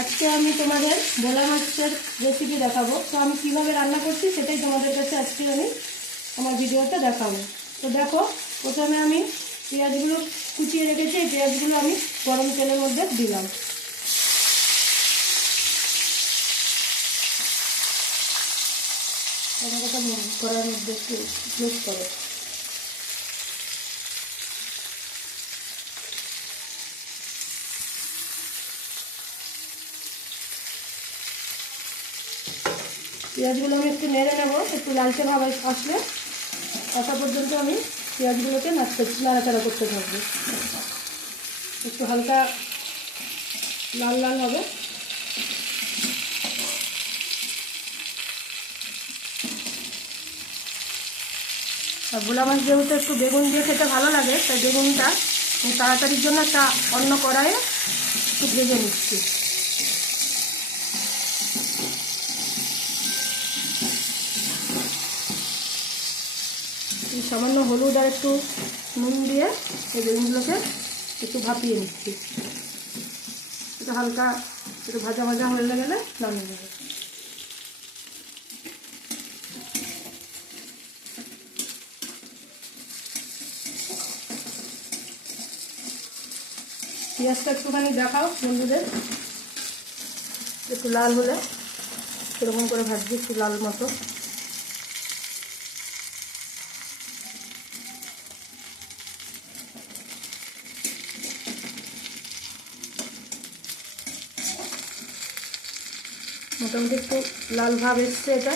আজকে আমি তোমাদের ভোলা মাছের রেসিপি দেখাবো। তো আমি কীভাবে রান্না করছি সেটাই তোমাদের কাছে আজকে আমি আমার ভিডিওতে দেখাবো। তো দেখো, প্রথমে আমি পেঁয়াজগুলো কুচিয়ে রেখেছি। এই পেঁয়াজগুলো আমি গরম তেলের মধ্যে দিলাম। কড়ার মধ্যে একটু মিক্স করো। পেঁয়াজগুলো আমি একটু নেড়ে নেবো, একটু লালচে ভাব আসলে আসা পর্যন্ত আমি পেঁয়াজগুলোকে নাড়াচাড়া করতে থাকবো। একটু হালকা লাল লাল হবে। আর ভোলা মাছ যেহেতু একটু বেগুন দিয়ে খেতে ভালো লাগে, তাই বেগুনটা তাড়াতাড়ির জন্য একটা অন্য কড়াইয়ে একটু ভেজে নিচ্ছি। সামান্য হলুদ আর একটু নুন দিয়ে এই বেগুনগুলোকে একটু ভাপিয়ে নিচ্ছি। একটু হালকা একটু ভাজা ভাজা হয়ে গেলে নামিয়ে নেব। পেঁয়াজটা একটুখানি দেখাও বন্ধুদের, একটু লাল হলে সেরকম করে ভাজছি, একটু লাল মতো। মোটামুটি একটু লাল ভাব এসছে এটা।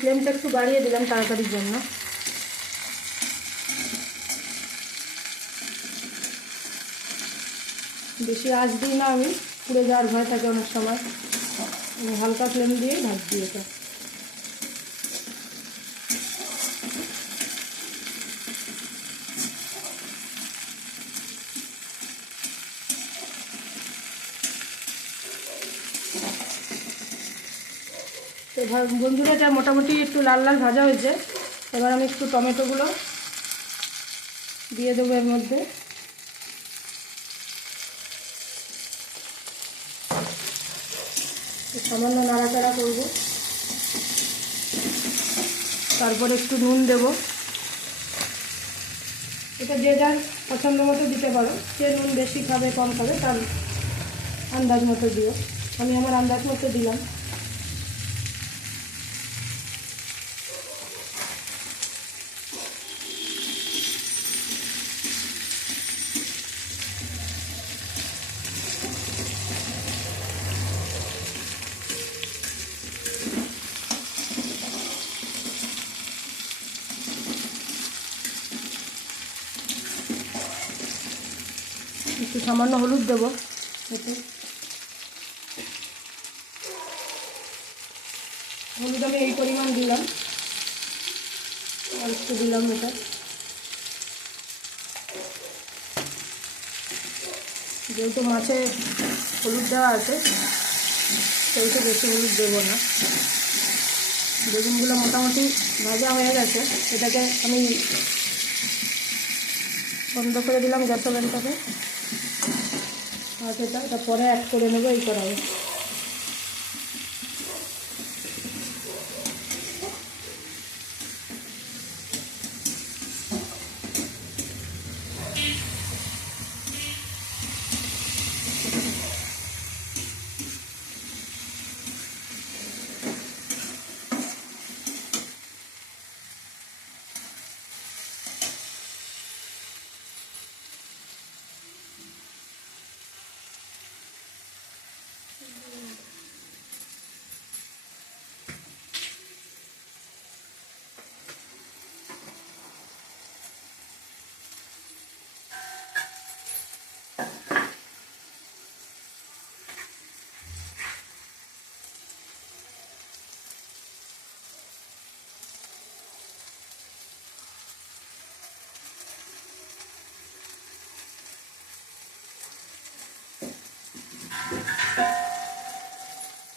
ফ্লেমটা একটু বাড়িয়ে দিলাম তাড়াতাড়ির জন্য। বেশি আঁচ দিই না আমি, পুড়ে যাওয়ার ভয় থাকে অনেক সময়। হালকা ফ্লেম দিয়েই ভাজছি এটা। তো বন্ধুরা, এটা মোটামুটি একটু লাল লাল ভাজা হয়েছে। এবার আমি একটু টমেটোগুলো দিয়ে দেবো এর মধ্যে। সামান্য নাড়াচাড়া করব, তারপরে একটু নুন দেব। এটা যে যার পছন্দ মতো দিতে পারো, যে নুন বেশি খাবে কম খাবে তার আন্দাজ মতো দিও। আমি আমার আন্দাজ মতো দিলাম। একটু সামান্য হলুদ দেবো এতে। হলুদ আমি এই পরিমাণ দিলাম, আর একটু দিলাম এটা। যেহেতু মাছে হলুদ দেওয়া আছে সেহেতু বেশি হলুদ দেবো না। বেগুনগুলো মোটামুটি ভাজা হয়ে গেছে। এটাকে আমি বন্ধ করে দিলাম গ্যাস ওভেনটাকে। আর এটা পরে অ্যাড করে নেবো এই কড়াইয়ে।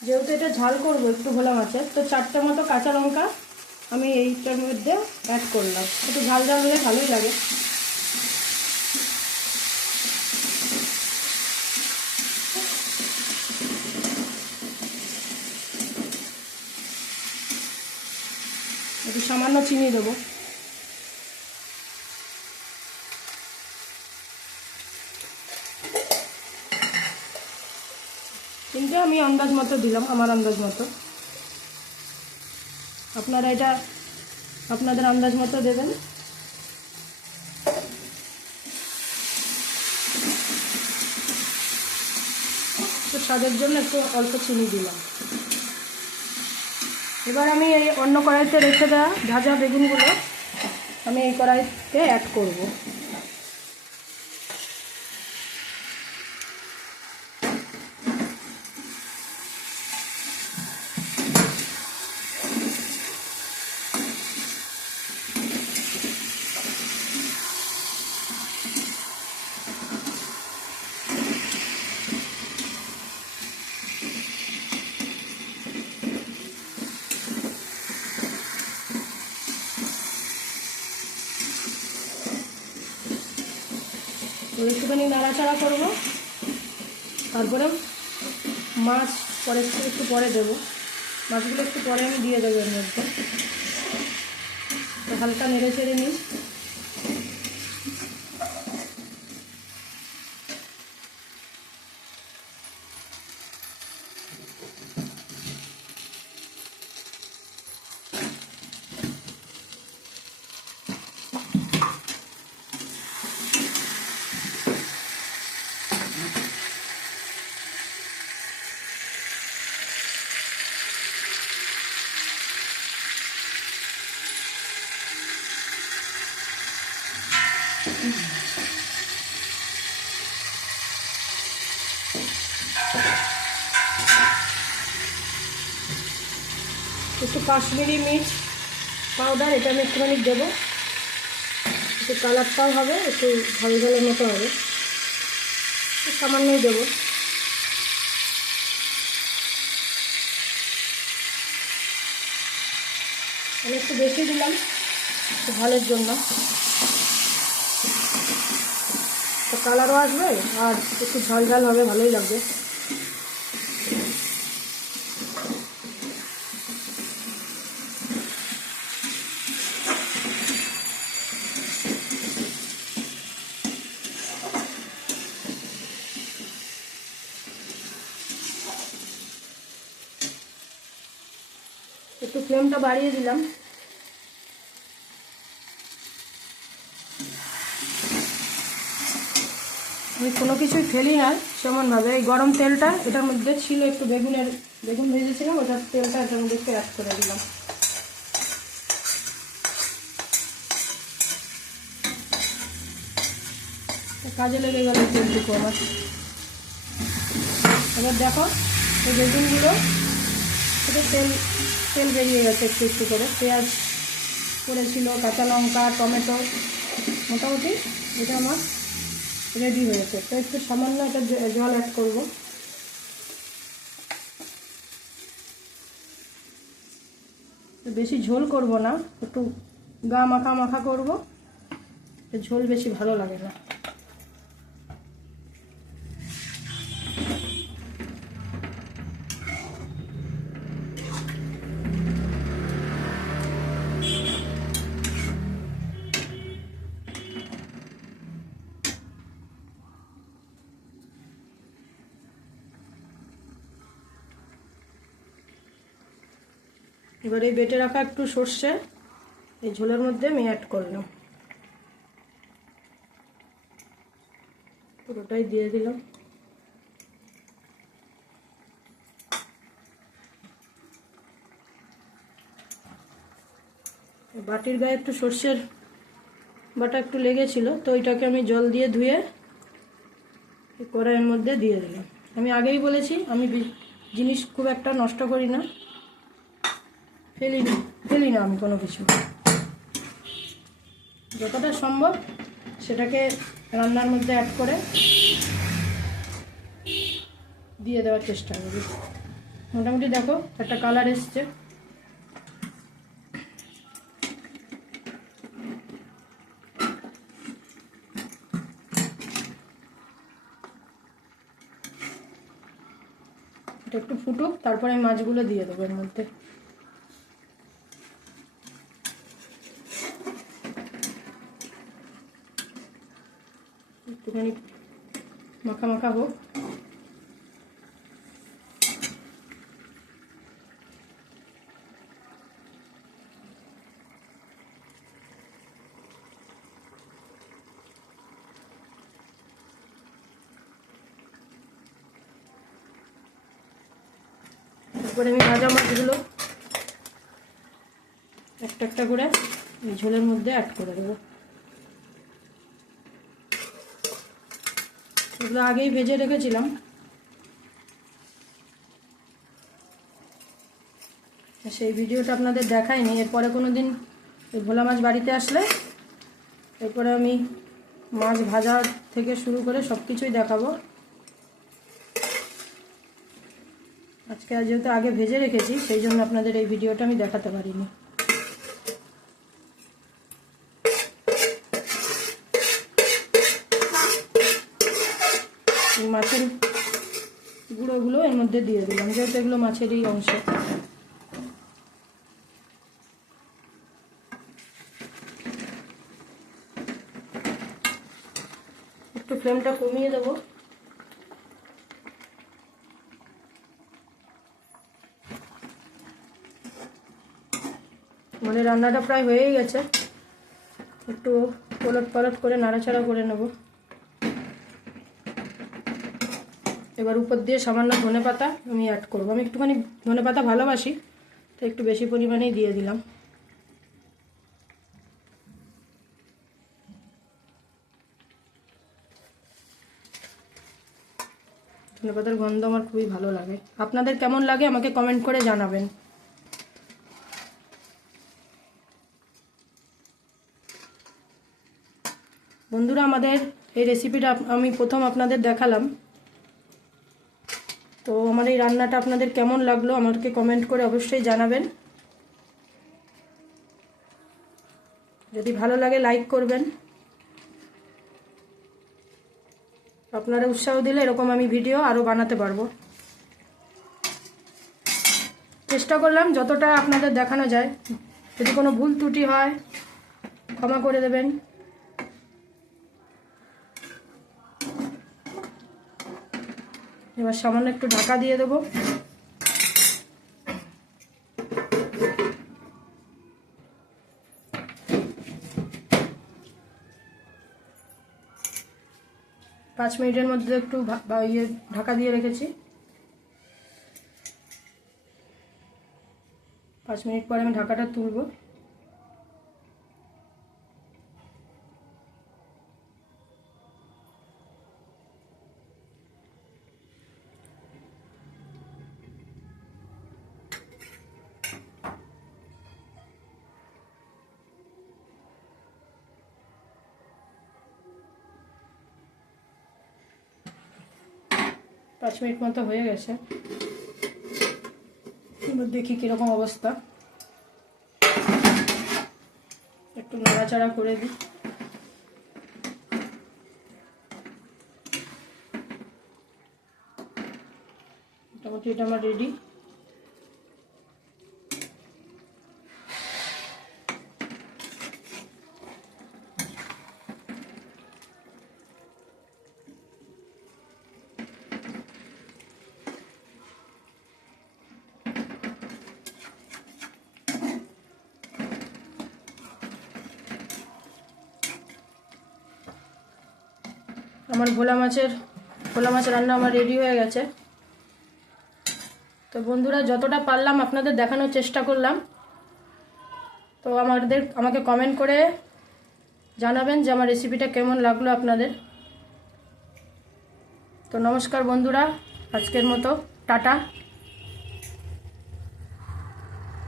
যেহেতু এটা ঝাল করবো একটু ভোলা মাছের, তো 4টে মতো কাঁচা লঙ্কা আমি এইটার মধ্যে অ্যাড করলাম। একটু ঝাল ঝাল হলে ভালোই লাগে। একটু সামান্য চিনি দেবো। কিন্তু আমি আন্দাজ মতো দিলাম, আমার আন্দাজ মতো। আপনারা এটা আপনাদের আন্দাজ মতো দেবেন। তো স্বাদের জন্য একটু অল্প চিনি দিলাম। এবার আমি এই অন্য কড়াইতে রেখে দেওয়া ভাজা বেগুনগুলো আমি এই কড়াইতে অ্যাড করব। একটুখানি নাড়াচাড়া করবো, তারপরে মাছ পরে একটু পরে দেবো। মাছগুলো একটু পরে আমি দিয়ে দেবো এর মধ্যে। তো হালকা নেড়ে চেড়ে নিই। একটু কাশ্মীরি মির্চ পাউডার এটা আমি একটুখানি দেবো, একটু কালারটাও হবে, একটু ঝাল ঝালের মতো হবে, সামান্যই দেবো। আমি একটু বেশি দিলাম একটু ঝালের জন্য, তো কালারও আসবে আর একটু ঝাল ঝাল হবে, ভালোই লাগবে। একটু ফ্লেমটা বাড়িয়ে দিলাম। আমি কোনো কিছুই ফেলি না সমানভাবে। এই গরম তেলটা এটার মধ্যে ছিল, একটু বেগুন ভেজেছিলাম, ওটার তেলটা এটার মধ্যে একটু অ্যাড করে দিলাম। কাজে লেগে গেল তেলটুকু আমার। এবার দেখো এই বেগুনগুলো থেকে তেল বেরিয়ে গেছে একটু একটু করে। পেঁয়াজ করেছিল, কাঁচা লঙ্কা, টমেটো, মোটামুটি এটা আমার রেডি হয়েছে। তো একটু সামান্য এটা জল অ্যাড করব। বেশি ঝোল করব না, একটু গা মাখা মাখা করব, ঝোল বেশি ভালো লাগে না। এবার এই বেটে রাখা একটু সর্ষে এই ঝোলের মধ্যে আমি অ্যাড করলাম, পুরোটাই দিয়ে দিলাম। বাটির গায়ে একটু সর্ষের বাটা একটু লেগেছিল, তো ওইটাকে আমি জল দিয়ে ধুয়ে কড়াইয়ের মধ্যে দিয়ে দিলাম। আমি আগেই বলেছি আমি জিনিস খুব একটা নষ্ট করি না, ফেলি না আমি কোনো কিছু। যতটা সম্ভব সেটাকে রান্নার মধ্যে অ্যাড করে দিয়ে দেওয়ার চেষ্টা করি। মোটামুটি দেখো একটা কালার এসছে। এটা একটু ফুটুক, তারপরে আমি মাছগুলো দিয়ে দেবো এর মধ্যে। একটুখানি মাখা মাখা হোক। তারপরে আমি ভাজা মাছগুলো একটা একটা করে এই ঝোলের মধ্যে অ্যাড করে দেবো। এগুলো আগেই ভেজে রেখেছিলাম। সেই ভিডিওটা আপনাদের দেখাইনি। এরপরে কোনো দিন ভোলা মাছ বাড়িতে আসলে এরপরে আমি মাছ ভাজা থেকে শুরু করে সব কিছুই দেখাবো। আজকে যেহেতু আগে ভেজে রেখেছি সেই জন্য আপনাদের এই ভিডিওটা আমি দেখাতে পারিনি। মাছের গুঁড়োগুলো এর মধ্যে দিয়ে দিলাম, যেহেতু এগুলো মাছেরই অংশ। একটু ফ্লেমটা কমিয়ে দেবো। মানে রান্নাটা প্রায় হয়েই গেছে, একটু ওলট পালট করে নাড়াচাড়া করে নেব। এবার উপর দিয়ে সামান্য ধনেপাতা আমি অ্যাড করবো। আমি একটুখানি ধনেপাতা ভালোবাসি, তো একটু বেশি পরিমাণেই দিয়ে দিলাম। ধনেপাতার গন্ধ আমার খুবই ভালো লাগে। আপনাদের কেমন লাগে আমাকে কমেন্ট করে জানাবেন। বন্ধুরা, আমাদের এই রেসিপিটা আমি প্রথম আপনাদের দেখালাম। তো আমার এই রান্নাটা আপনাদের কেমন লাগলো আমাকে কমেন্ট করে অবশ্যই জানাবেন। যদি ভালো লাগে লাইক করবেন। আপনারা উৎসাহ দিলে এরকম আমি ভিডিও আরও বানাতে পারবো। চেষ্টা করলাম যতটা আপনাদের দেখানো যায়। যদি কোনো ভুল ত্রুটি হয় ক্ষমা করে দেবেন। এবার সামান্য একটু ঢাকা দিয়ে দেবো। পাঁচ মিনিটের মধ্যে একটু ঢাকা দিয়ে রেখেছি। 5 মিনিট পরে আমি ঢাকাটা তুলব। পাঁচ মিনিট মতো হয়ে গেছে। এবার দেখি কিরকম অবস্থা। একটু নাড়াচাড়া করে দিই। মোটামুটি এটা আমার রেডি। আমার ভোলা মাছ রান্না আমার রেডি হয়ে গেছে। তো বন্ধুরা, যতটা পারলাম আপনাদের দেখানোর চেষ্টা করলাম। তো আমাকে কমেন্ট করে জানাবেন যে আমার রেসিপিটা কেমন লাগলো আপনাদের। তো নমস্কার বন্ধুরা, আজকের মতো টাটা।